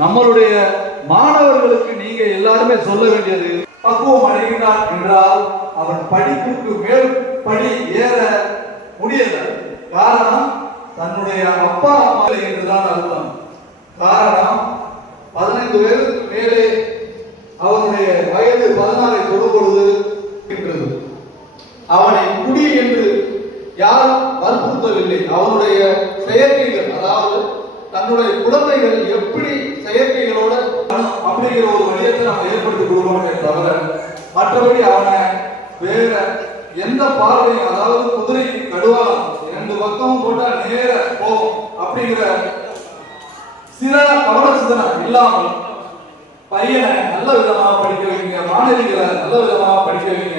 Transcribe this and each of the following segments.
நம்மளுடைய மாணவர்களுக்கு நீங்க எல்லாருமே சொல்ல வேண்டியது பக்குவம் அடைகிறான் என்றால் அவன் படிப்புக்கு மேல் படி ஏற முடியல. காரணம் தன்னுடைய அப்பா அம்மா என்றுதான் அர்த்தம். காரணம் பதினைந்து வயதுக்கு மேலே அவனுடைய வயது பதினாறை தொடும் பொழுது அவனை குடி என்று யாரும் வற்புறுத்தவில்லை. அவனுடைய செயற்கைகள் அதாவது தன்னுடைய குழந்தைகள் எப்படி செயற்கைகளோட அப்படிங்கிற ஒரு வழியத்தை நம்ம ஏற்படுத்தி கொடுக்கணுமே தவிர மற்றபடி அவனை வேற எந்த பார்வையும் அதாவது குதிரை கடுவாளம் ரெண்டு பக்கமும் போட்டா நேர போகும் அப்படிங்கிற சில கவன சிதனம் இல்லாமல் பையனை நல்ல விதமா படிக்க வைங்க மாணவிகளை நல்ல விதமா படிக்க வைங்க.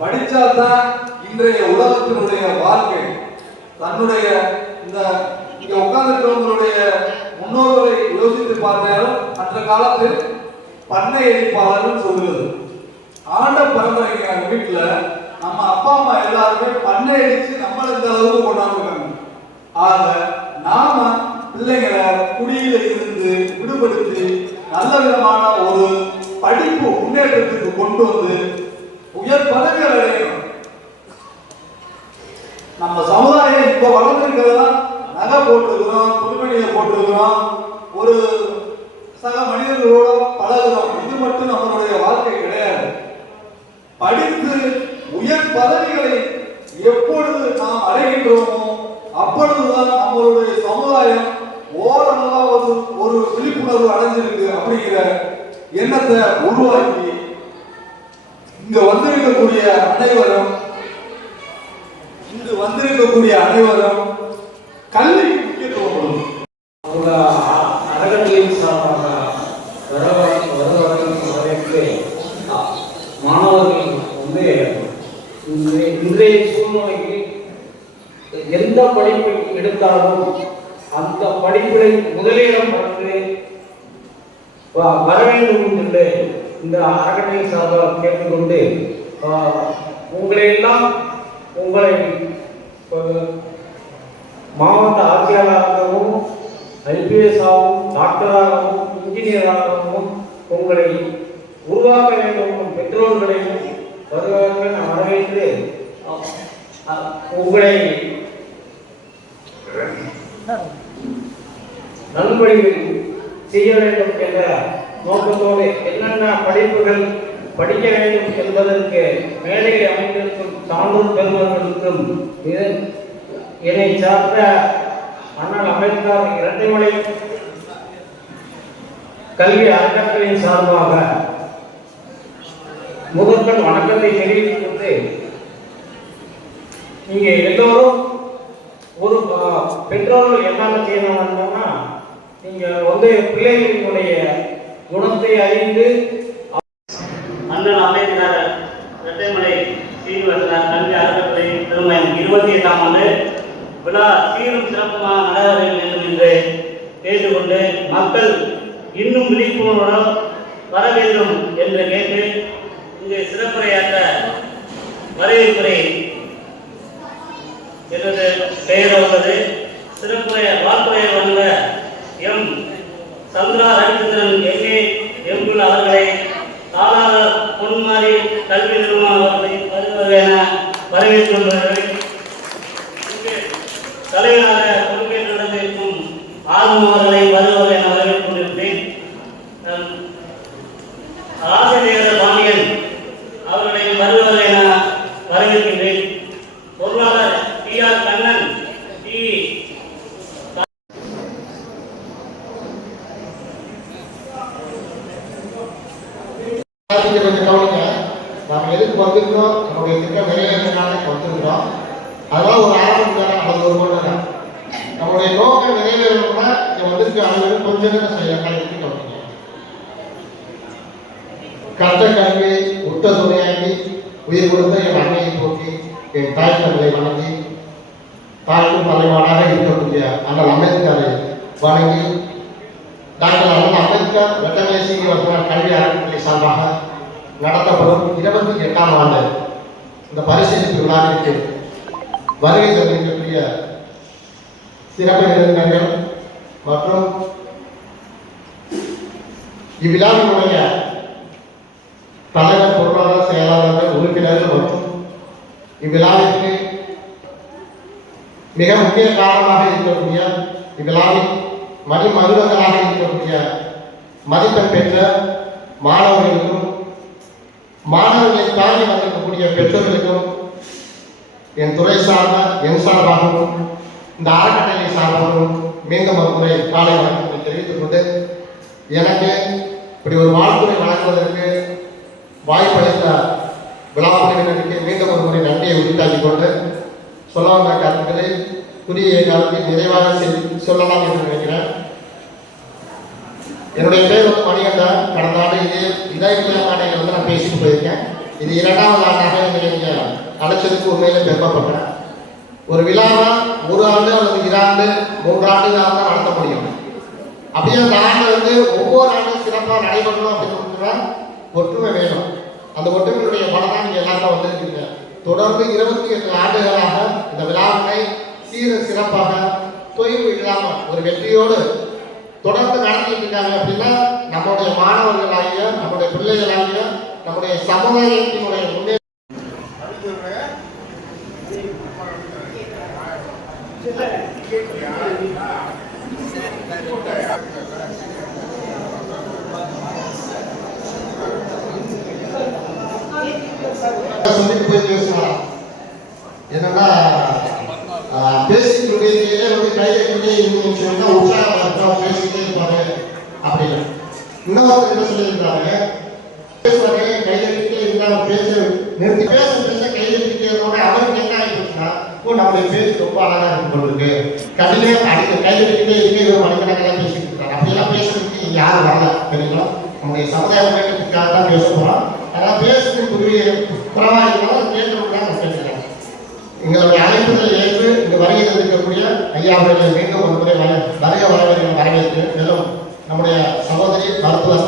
படிச்சாதான் இன்றைய உலகத்தினுடைய வாழ்க்கை தன்னுடைய இந்த இங்க உட்கார்ந்துருக்கிறவங்களுடைய முன்னோர்களை யோசித்து பார்த்தாலும் அந்த காலத்தில் பண்ணை எரிப்பாளர்னு சொல்கிறது ஆண்ட பரம்பரைங்க வீட்டுல நம்ம அப்பா அம்மா எல்லாருமே பண்ணை அடிச்சு நம்மள இந்த அளவுக்கு கொண்டாந்துருக்காங்க ஆக நாம பிள்ளைங்களை குடியில இருந்து விடுபடுத்தி நல்ல விதமான ஒரு படிப்பு முன்னேற்றத்துக்கு கொண்டு வந்து உயர் பதவிகள் அடையணும். நம்ம சமுதாயம் இப்ப வளர்ந்துருக்கிறதா போட்டிருக்கிறோம் துணிமணியை போட்டிருக்கிறோம். ஒரு சக மனிதர்களோட பழகிறோம். இது மட்டும் நம்மளுடைய வாழ்க்கை கிடையாது. படித்து உயர் பதவிகளை எப்பொழுது நாம் அடைகின்றோமோ அப்பொழுதுதான் நம்மளுடைய சமுதாயம் ஓரளவாவது ஒரு விழிப்புணர்வு அடைஞ்சிருக்கு அப்படிங்கிற எண்ணத்தை உருவாக்கி இங்க வந்திருக்கக்கூடிய இருக்கக்கூடிய அனைவரும் இங்கு வந்திருக்கக்கூடிய அனைவரும் கல்விக்கு அறக்கட்டளையின் சார்பாக வருவாங்க வருவார்கள் வரவேற்று மாணவர்கள் வந்து இன்றைய இன்றைய சூழ்நிலைக்கு எந்த படிப்பு எடுத்தாலும் அந்த படிப்பினை முதலிடம் பெற்று வ- வர வேண்டும் என்று இந்த அறக்கட்டளை சார்பாக கேட்டுக்கொண்டு ஆ, உங்களை எல்லாம் உங்களை மாவட்ட ஆட்சியாளராகவும் ஐபிஎஸ் ஆகவும் டாக்டராகவும் இன்ஜினியராகவும் உங்களை உருவாக்க வேண்டும் பெற்றோர்களையும் வருவார்கள் வரவேற்று உங்களை நல்வழியில் செய்ய வேண்டும் என்ற நோக்கத்தோடு என்னென்ன படிப்புகள் படிக்க வேண்டும் என்பதற்கு மேலே அமைந்திருக்கும் சான்று பெருமக்களுக்கும் இது என்னை சார்ந்த அண்ணல் அம்பேத்கர் இரட்டைமலை கல்வி அறக்கட்டளையின் சார்பாக முதற்கண் வணக்கத்தை தெரிவித்துக் கொண்டு இங்கே எல்லோரும் ஒரு பெற்றோர்கள் என்னென்ன செய்யணும்னா நீங்க வந்து பிள்ளைகளினுடைய குணத்தை அறிந்து அண்ணன் அம்பேத்கர் இரட்டைமலை சீனிவாசனார் கல்வி அறக்கட்டளை திருமணம் இருபத்தி எட்டாம் ஆண்டு விழா சீரும் சிறப்புமாக நடைபெற வேண்டும் என்று கேட்டுக்கொண்டு மக்கள் இன்னும் விழிப்புணர்வுடன் வர வேண்டும் என்று கேட்டு இங்கு சிறப்புரையாற்ற வரவேற்புரை எனது பெயர் உள்ளது சிறப்புரை வாழ்த்துறை வந்த M. Chandra Ravichandran M A MPhil அவர்களை தாளாளர் பொன்மாரி கல்வி நிறுவனம் அவர்களை வருவது என வரவேற்றுள்ளார்கள் இங்கு தலைவராக பொறுப்பேற்று நடந்திருக்கும் ஆர்வம் அவர்களை வருவது என வரவேற்றுள்ளேன் ஆசிரியர் பாண்டியன் அவர்களை வருவது என வரவேற்கின்றேன் பொருளாளர் டி ஆர் கண்ணன் டி இங்க கொஞ்சம் கவனிங்க நாம எதுக்கு வந்திருக்கோம் நம்முடைய திட்டம் நிறைவேற்றனால வந்திருக்கிறோம் அதெல்லாம் ஒரு அரை மணி நேரம் அல்லது ஒரு மணி நேரம் நம்முடைய நோக்கம் நிறைவேறணும்னா இங்க வந்திருக்க அனைவரும் கொஞ்சம் நேரம் செய்ய கலைக்கு கவனிங்க கற்ற கல்வி உத்த துணையாகி உயிர் கொடுத்த என் அன்னையை போக்கி என் தாய் தந்தை வணங்கி தாய்க்கும் தலைவனாக இருக்கக்கூடிய அண்ணல் அம்பேத்கரை வணங்கி டாக்டர் அண்ணல் அம்பேத்கர் வெட்டமலை சீனிவாசனார் கல்வி அறக்கட்டளை சார்பாக நடத்தப்படும் இருபத்தி எட்டாம் ஆண்டு இந்த பரிசீலிப்பு விழாவிற்கு வருகை தந்திருக்கக்கூடிய சிறப்பு விருந்தினர்கள் மற்றும் இவ்விழாவினுடைய தலைவர் பொருளாதார செயலாளர்கள் உறுப்பினர்கள் மற்றும் இவ்விழாவிற்கு மிக முக்கிய காரணமாக இருக்கக்கூடிய இவ்விழாவில் மணிமருவங்களாக இருக்கக்கூடிய மதிப்பெண் பெற்ற மாணவர்களுக்கும் மாணவர்களை தாண்டி வந்திருக்கக்கூடிய பெற்றோர்களுக்கும் என் துறை சார்ந்த என் சார்பாகவும் இந்த அறக்கட்டளை சார்பாகவும் மீண்டும் ஒரு முறை காலை வணக்கத்தை தெரிவித்துக் கொண்டு எனக்கு இப்படி ஒரு வாழ்த்துறை வழங்குவதற்கு வாய்ப்பளித்த விழா மீண்டும் ஒரு முறை நன்றியை உரித்தாக்கிக் கொண்டு சொல்ல வந்த கருத்துக்களை குறுகிய காலத்தில் நிறைவாக சொல்லலாம் என்று நினைக்கிறேன். என்னுடைய பேர் வந்து மணிகண்டன் கடந்த ஆண்டு இதே இதே ஆண்டைகள் வந்து நான் பேசிட்டு போயிருக்கேன். இது இரண்டாவது ஆண்டாக என்னை அழைச்சதுக்கு உண்மையிலே பெருமைப்படுறேன். ஒரு விழாவை ஒரு ஆண்டு அல்லது இராண்டு மூன்று ஆண்டுகளாக தான் நடத்த முடியும். அப்படியே அந்த ஆண்டு வந்து ஒவ்வொரு ஆண்டும் சிறப்பாக நடைபெறணும் அப்படின்னு சொன்னா ஒற்றுமை வேணும். அந்த ஒற்றுமையுடைய பலம் தான் நீங்க எல்லாரும் வந்திருக்கீங்க. தொடர்ந்து இருபத்தி எட்டு ஆண்டுகளாக இந்த விழாவினை சீர சிறப்பாக தொய்வு இல்லாமல் ஒரு வெற்றியோடு தொடர்ந்து நடத்திட்டு இருக்காங்க அப்படின்னா நம்முடைய மாணவர்களாகிய நம்முடைய பிள்ளைகளாகிய நம்முடைய சமுதாயத்தினுடைய முன்னே சொல்லிட்டு போய் பேசுவாராம் என்னன்னா ஆஹ், பேசிட்டு இருக்கையிலே வந்து கையெழுத்தே இருந்துன்னு சொன்னா உற்சாகம் இருக்கும் பேசிட்டே இருப்பாரு அப்படின்னு இன்னொருத்தர் என்ன சொல்லியிருந்தாங்க பேசுவாரு கையெழுத்தே இருந்தாலும் பேச நிறுத்தி பேச பேச கைதட்டிக்கிறதோட அவருக்கு என்ன ஆகிடுச்சுன்னா ஓ நம்முடைய பேச்சு ரொம்ப அழகா இருக்கு போல இருக்கு கடையிலே அடிக்க கைதட்டிக்கிட்டே இருக்கே இவர் மணிக்கணக்கெல்லாம் பேசிட்டு இருக்காரு அப்படியெல்லாம் பேசுறதுக்கு இங்க யாரும் வரல சரிங்களா நம்முடைய சமுதாய முன்னேற்றத்துக்காக தான் பேச போறோம் அதெல்லாம் பேசுறதுக்கு உரிய குறவா இருந்தாலும் கேட்கறதுக்காக நான் பேசுகிறேன் எங்களுடைய அழைப்புதல் ஏற்று இங்கு வருகை இருக்கக்கூடிய ஐயா அவர்களை மீண்டும் ஒரு முறை வர வருக வரவேற்க வரவேற்று மேலும் நம்முடைய சகோதரி மருத்துவர்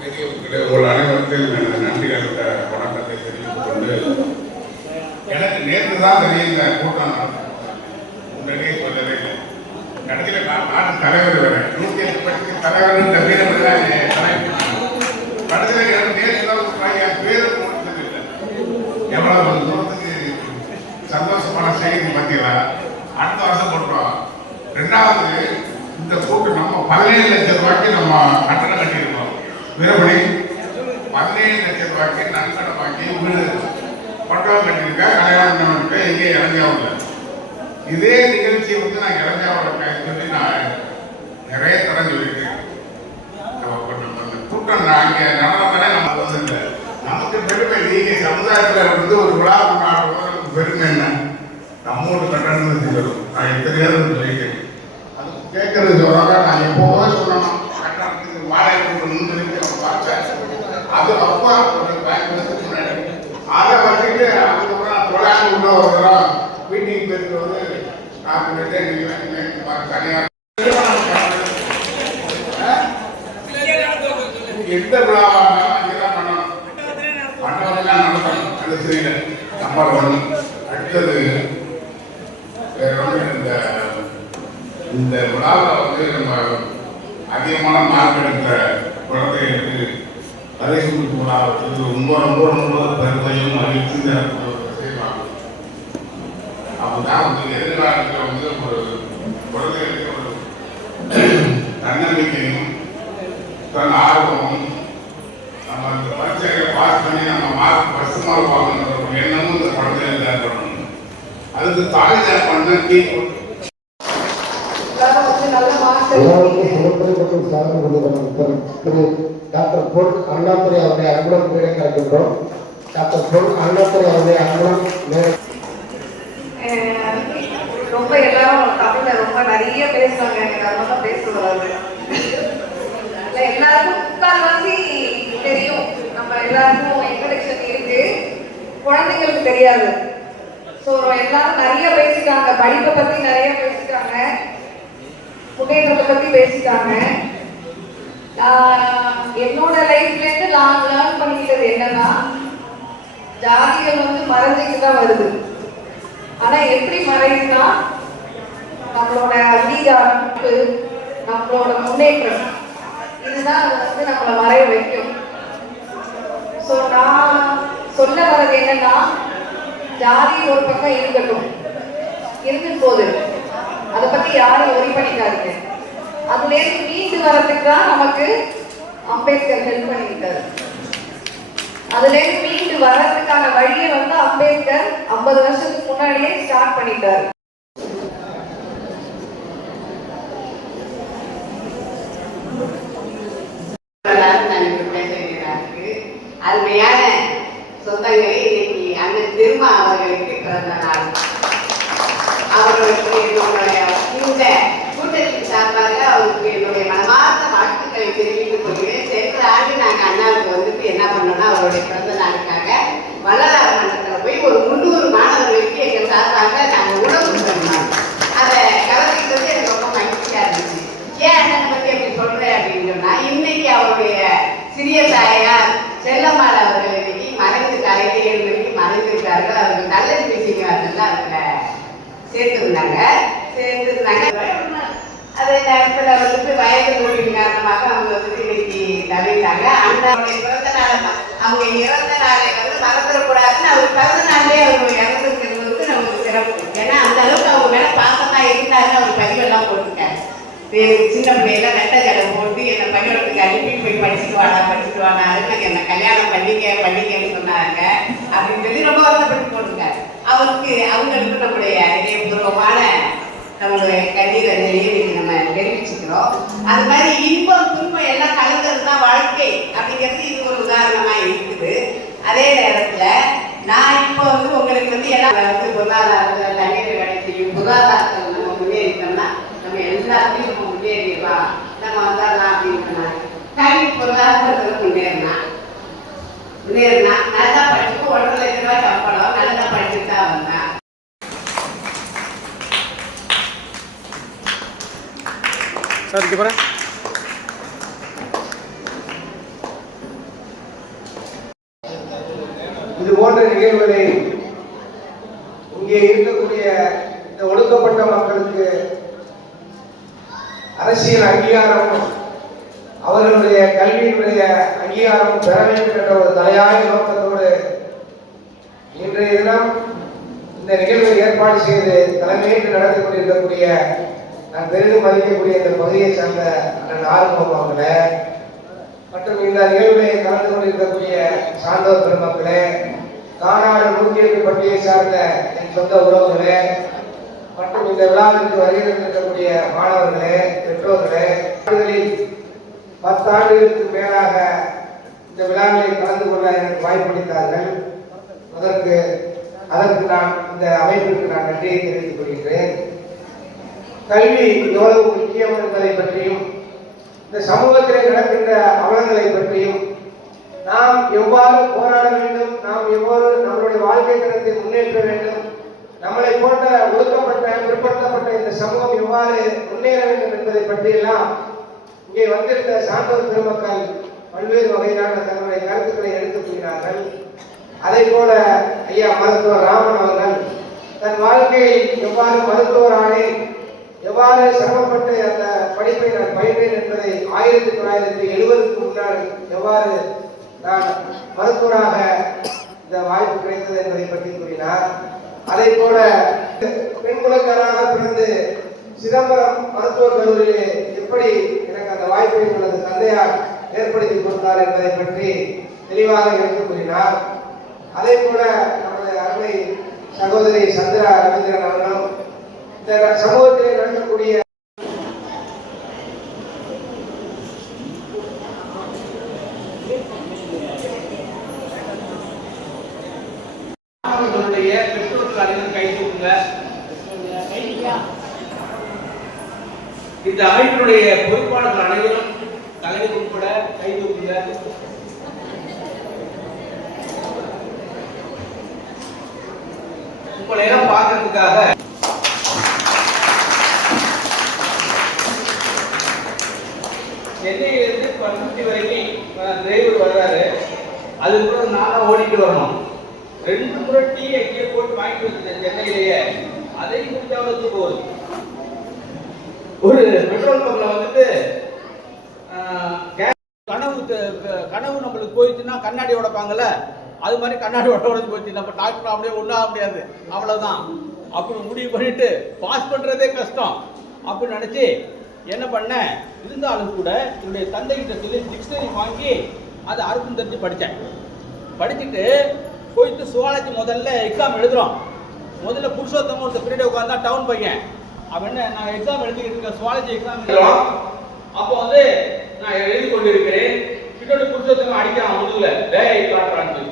பெரியவர்களே, ஒரு அனைவருக்கும் நன்றி கலந்த வணக்கத்தை தெரிவித்துக் கொண்டு எனக்கு நேற்று தான் தெரியும் இந்த கூட்டம் நடந்தது. முன்னாடியே சொல்லவே இல்லை. கடைசியில் நான் நாட்டு தலைவர் வரேன் நூற்றி எட்டு பட்சத்து தலைவர் கடைசியில் எனக்கு நேற்று தான் ஒரு பையன் என் பேரு முடிச்சது இல்லை எவ்வளவு தூரத்துக்கு சந்தோஷமான செய்தி பார்த்தீங்களா அடுத்த வருஷம் போட்டோம் ரெண்டாவது இந்த கூட்டு நம்ம பதினேழு லட்சம் ரூபாய்க்கு நம்ம கட்டணம் கட்டியிருக்கோம். வீரமணி பதினேழு லட்சம் ரூபாய்க்கு நன்கடம் வாங்கி வீடு பட்டம் கட்டியிருக்க கல்யாணம் பண்ணிருக்கா எங்கே இறங்கியாவில் இதே நிகழ்ச்சி வந்து நான் இறங்கியாவில் சொல்லி நான் நிறைய தரம் சொல்லியிருக்கேன். கூட்டம் நான் இங்கே நடந்தாலே நமக்கு நீங்க சமுதாயத்துல வந்து ஒரு விழா கொண்டாடுறது நமக்கு பெருமை என்ன? நம்மோட கட்டணம் வரும் நான் எத்தனையாவது சொல்லிக்கிறேன் அது கேட்கறது சொல்றாங்க நான் எப்போவே சொல்லணும் கட்டணத்துக்கு வாடகை கொடுக்கணும்னு சொல்லி நான் பார்த்தேன் அது அப்பா ஒரு பயன்படுத்தி முன்னாடி. அதை வச்சுட்டு அதுக்கப்புறம் நான் தொழிலாளி உள்ள ஒரு தரம் மீட்டிங் பெற்று வந்து நான் தனியார் எந்த விழாவாக இருந்தாலும் அங்கே தான் பண்ணணும் பண்ணவரெல்லாம் நடத்தணும் அது செய்யல நம்பர் ஒன் அடுத்தது வேற ஒன்று இந்த இந்த விழாவில் வந்து நம்ம அதிகமான மார்க் எடுக்கிற குழந்தைகளுக்கு கதை சுமத்து போனாவது ரொம்ப ரொம்ப ரொம்ப பெருமையும் அழித்து செய்வாங்க அப்பதான் வந்து எதிர்காலத்தில் வந்து ஒரு குழந்தைகளுக்கு ஒரு தன்னம்பிக்கையும் தன் ஆர்வமும் நம்ம இந்த பரீட்சைகளை பாஸ் பண்ணி நம்ம மார்க் ஃபர்ஸ்ட் மார்க் வாங்கணுன்ற ஒரு எண்ணமும் இந்த குழந்தைகள் ஏற்படணும். அதுக்கு தாய் பண்ண டீ உணவுக்கு சிறப்பு மற்றும் கொண்டிருக்கும் திரு டாக்டர் பொன் அண்ணாதுரை அவருடைய அன்புடன் மேடை கலைக்கின்றோம். டாக்டர் பொன் அண்ணாதுரை அவருடைய அன்புடன் மேடை அஹ் ரொம்ப எல்லாரும் தமிழ்ல ரொம்ப நிறைய பேசுறாங்க. எனக்கு அதனால பேச வராது இல்ல, எல்லாருக்கும் முக்கால்வாசி தெரியும். நம்ம எல்லாருக்கும் இன்ட்ரடக்ஷன் இருக்கு. குழந்தைங்களுக்கு தெரியாது. ஸோ எல்லாரும் நிறைய பேசிட்டாங்க. படிப்பை பத்தி நிறைய பேசிட்டாங்க. முன்னேற்றத்தை பத்தி பேசிட்டாங்க. என்னோட லைஃப்ல இருந்து நான் லேர்ன் பண்ணிக்கிட்டது என்னன்னா ஜாதிகள் வந்து மறைஞ்சிட்டு தான் வருது. ஆனா எப்படி மறையுதுன்னா நம்மளோட அங்கீகாரம் நம்மளோட முன்னேற்றம் இதுதான் வந்து நம்மளை மறைய வைக்கும். ஸோ நான் சொல்ல வர்றது என்னன்னா ஜாதி ஒரு பக்கம் இருக்கட்டும். இருந்துட்டு போது அதை பத்தி யாரும் ஒரி பண்ணிக்காதீங்க. அதுலேருந்து மீண்டு வர்றதுக்கு தான் நமக்கு அம்பேத்கர் ஹெல்ப் பண்ணியிருக்காரு. அதுலேருந்து மீண்டு வர்றதுக்கான வழியை வந்து அம்பேத்கர் ஐம்பது வருஷத்துக்கு முன்னாடியே ஸ்டார்ட் பண்ணிட்டாரு. அருமையான சொந்தங்களே இன்னைக்கு அண்ணன் திருமா அவர்களுக்கு பிறந்த நாள். அவர்களுக்கு என்னுடைய இந்த கூட்டத்தின் சார்பாக அவருக்கு என்னுடைய மனமார்ந்த வாழ்த்துக்களை தெரிவித்துக் கொள்கிறேன் சென்ற ஆண்டு நாங்கள் அண்ணாவுக்கு வந்துட்டு என்ன அவருடைய பிறந்த நாளுக்காக வள்ளலார் மன்றத்தில் போய் ஒரு முந்நூறு மாணவர்களுக்கு எங்கள் சார்பாக நாங்கள் உணவு சொன்னோம் அதை கலந்துக்கிட்டது எனக்கு ரொம்ப மகிழ்ச்சியா இருந்துச்சு. ஏன் அண்ணனை பற்றி அப்படி சொல்கிறேன் அப்படின்னு சொன்னால் இன்னைக்கு அவருடைய சிறிய தாயார் செல்லம்மாள் அவர்கள் இன்னைக்கு மறைந்து காலையில ஏழு மணிக்கு மறைந்திருக்கார்கள் அவர்கள் நல்லது பேசிக்கிறார்கள் அதில் சேர்த்துருந்தாங்க சேர்த்திருந்தாங்க அதே நேரத்தில் வந்துட்டு வயது நோயின் காரணமாக அவங்க வந்து இன்னைக்கு தவிர்த்தாங்க. அண்ணனுடைய பிறந்த நாளை அவங்க இறந்த நாளை வந்து மறந்துடக்கூடாதுன்னு அவர் பிறந்த நாளே அவங்க இறந்துருக்கிறது வந்து நமக்கு சிறப்பு. ஏன்னா அந்த அளவுக்கு அவங்க மேல பாசமா இருந்தாருன்னு அவர் பதிவெல்லாம் போட்டிருக்காரு. எனக்கு சின்ன பிள்ளையில நெட்ட ஜடை போட்டு என்னை பள்ளிக்கூடத்துக்கு அனுப்பி போய் படிச்சுட்டு வாடா படிச்சுட்டு வாடான்னு என்னை கல்யாணம் பண்ணிக்க பண்ணிக்கன்னு சொன்னாங்க. அப்படின்னு சொல்லி ரொம்ப வருத்தப்பட்டு போட்டிருக்காரு. அவருக்கு அவங்களுக்கு நம்முடைய இதயபூர்வமான நம்மளுடைய கண்ணீர் அஞ்சலியை இன்னைக்கு நம்ம தெரிவிச்சுக்கிறோம். அது மாதிரி இன்பம் துன்பம் எல்லாம் கலந்தது தான் வாழ்க்கை அப்படிங்கிறது இது ஒரு உதாரணமா இருக்குது. அதே நேரத்துல நான் இப்போ வந்து உங்களுக்கு வந்து எல்லாம் வந்து பொருளாதாரத்தில் தண்ணீர் வேலை செய்யும் பொருளாதாரத்தில் நம்ம முன்னேறிட்டோம்னா நம்ம எல்லாத்தையும் நம்ம முன்னேறிடலாம் நம்ம வந்துடலாம் அப்படின்னு சொன்னாங்க கல்வி பொருளாதாரத்தில் முன்னேறினா? முன்னேறினா நல்லா படிச்சு ஒன்றரை லட்ச ரூபாய் சம்பளம் நல்லா படிச்சுட்டு தான் வந்தான் சார் இங்கே பாரு இது போன்ற நிகழ்வுகளை இங்கே இருக்கக்கூடிய இந்த ஒடுக்கப்பட்ட மக்களுக்கு அரசியல் அங்கீகாரம் அவர்களுடைய கல்வியினுடைய அங்கீகாரம் பெற வேண்டும் என்ற ஒரு தலையாய நோக்கத்தோடு இன்றைய தினம் இந்த நிகழ்வை ஏற்பாடு செய்து தலைமையேற்று நடத்தி கொண்டிருக்கக்கூடிய நான் பெரிதும் மதிக்கக்கூடிய இந்த பகுதியை சார்ந்த அண்ணன் ஆறுமுகம் அவர்களே மற்றும் இந்த நிகழ்விலே கலந்து கொண்டிருக்கக்கூடிய சார்ந்தவர் பெருமக்களே காணாடு நூற்றி பட்டியை சார்ந்த என் சொந்த உறவுகளே மற்றும் இந்த விழாவிற்கு வருகை மாணவர்களே பெற்றோர்களே ஆண்டுகளில் பத்தாண்டுகளுக்கு மேலாக இந்த விழாவில் கலந்து கொள்ள எனக்கு வாய்ப்பளித்தார்கள். அதற்கு அதற்கு நான் இந்த அமைப்பிற்கு நான் நன்றியை தெரிவித்துக் கொள்கின்றேன். கல்வி எவ்வளவு முக்கியம் என்பதை பற்றியும் இந்த சமூகத்தில் நடக்கின்ற அவலங்களை பற்றியும் நாம் எவ்வாறு போராட வேண்டும் நாம் எவ்வாறு நம்மளுடைய வாழ்க்கை தரத்தை முன்னேற்ற வேண்டும்? நம்மளை போன்ற ஒடுக்கப்பட்ட பிற்படுத்தப்பட்ட இந்த சமூகம் எவ்வாறு முன்னேற வேண்டும் என்பதை பற்றியெல்லாம் இங்கே வந்திருந்த சான்றோர் பெருமக்கள் பல்வேறு வகையான தங்களுடைய கருத்துக்களை எடுத்துக் கொள்கிறார்கள். அதே போல ஐயா மருத்துவர் ராமன் அவர்கள் தன் வாழ்க்கையை எவ்வாறு மருத்துவரானேன் எவ்வாறு சிரமப்பட்டு அந்த படிப்பை நான் பயின்றேன் என்பதை ஆயிரத்தி தொள்ளாயிரத்தி எழுபதுக்கு முன்னால் எவ்வாறு நான் மருத்துவராக இந்த வாய்ப்பு கிடைத்தது என்பதை பற்றி கூறினார். அதே போல பெண்குலக்காராக பிறந்து சிதம்பரம் மருத்துவக் கல்லூரியிலே எப்படி எனக்கு அந்த வாய்ப்பை எனது தந்தையார் ஏற்படுத்தி கொடுத்தார் என்பதை பற்றி தெளிவாக எடுத்து கூறினார். அதே போல நமது அருமை சகோதரி சந்திரா ரவீந்திரன் அவர்களும் இந்த சமூகத்திலே நடக்கக்கூடிய மாணவர்களுடைய பெற்றோர்கள் அனைவரும் கை தூக்குங்க. இந்த அமைப்பினுடைய பொறுப்பாளர்கள் அனைவரும் தலைவர் உட்பட கை தூக்குங்க. உங்களை எல்லாம் பார்க்கறதுக்காக அதுக்கு கூட நான் ஓடிட்டு வரணும். ரெண்டு முறை டீ எங்கேயோ போட்டு வாங்கிட்டு வந்தேன் சென்னையிலேயே. அதை முடிஞ்சாவது போகுது. ஒரு பெட்ரோல் பம்ப்ல வந்துட்டு ஆஹ், கனவு கனவு நம்மளுக்கு போயிடுச்சுன்னா கண்ணாடி உடைப்பாங்கல்ல அது மாதிரி கண்ணாடி உட உடஞ்சு போச்சு நம்ம டாக்டர் அப்படியே ஒன்றும் ஆக முடியாது. அவ்வளவுதான். அப்படி முடிவு பண்ணிட்டு பாஸ் பண்றதே கஷ்டம். அப்படின்னு நினைச்சு என்ன பண்ணேன்? இருந்தாலும் கூட என்னுடைய தந்தை கிட்ட சொல்லி டிக்ஷனரி வாங்கி அதை அறுப்பும் தெரிஞ்சு படித்தேன். படிச்சுட்டு போயிட்டு சுவாலஜி முதல்ல எக்ஸாம் எழுதுறோம். முதல்ல புருஷோத்தம் ஒருத்தர் பீரியட் உட்காந்தா டவுன் பையன். அவன் என்ன நான் எக்ஸாம் எழுதிக்கிட்டு இருக்கேன் சுவாலஜி எக்ஸாம் எழுதுறோம் அப்போ வந்து நான் எழுதி கொண்டிருக்கிறேன். பின்னாடி புருஷோத்தம் அடிக்கிறான் முதுகுல. டேய் காட்டுறான்னு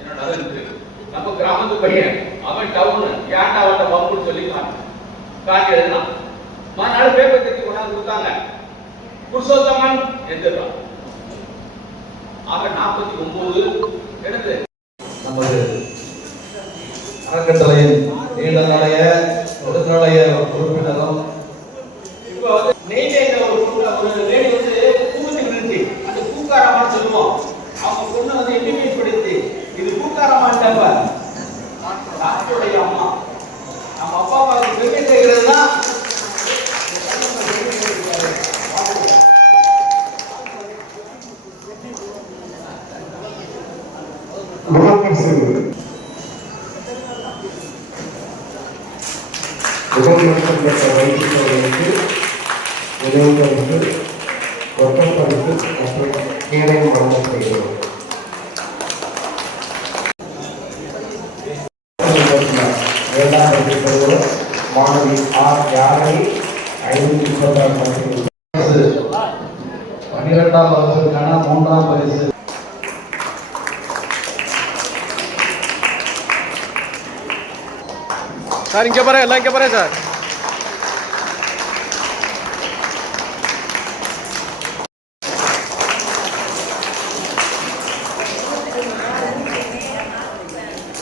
என்னோட அது? நம்ம கிராமத்து பையன். அவன் டவுன் ஏன்டா அவன் பம்புன்னு சொல்லி காட்டு காட்டி எழுதினான் மறுநாள் பேப்பர் தட்டி கொண்டாந்து கொடுத்தாங்க. புருஷோத்தமன் எழுதுறான் அவன் நாற்பத்தி ஒன்பது நமது அறக்கட்டளையின் நீண்ட நாளைய நெடுநாளைய உறுப்பினரும் Abubakar ఉపన్యాసంలో వైద్యులైతే ఉదయం వరకు కొత్త పరిస్థితి నేనే మనం చేయగలను சார் இங்கே பாரு எல்லாம் இங்கே பாரு சார்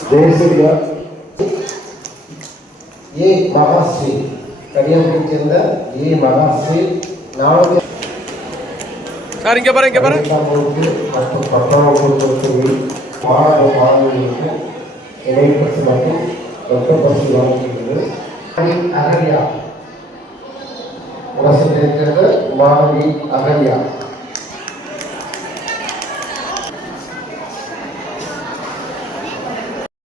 ஜெயசூர்யா ஏ மகாஸ்ரீ கன்னியாகுமரியைச் சேர்ந்த ஏ மகாஸ்ரீ நானூற்றி சார் இங்கே பாரு இங்கே பாரு பன்னிரெண்டாம் வகுப்பு மற்றும் பத்தாம் வகுப்பு பொறுத்தவரை மாணவ மாணவிகளுக்கு இணைப்பரிசு மற்றும் அகல்யா. உலகத்தில் இருக்கிறது மாணவி அகல்யா.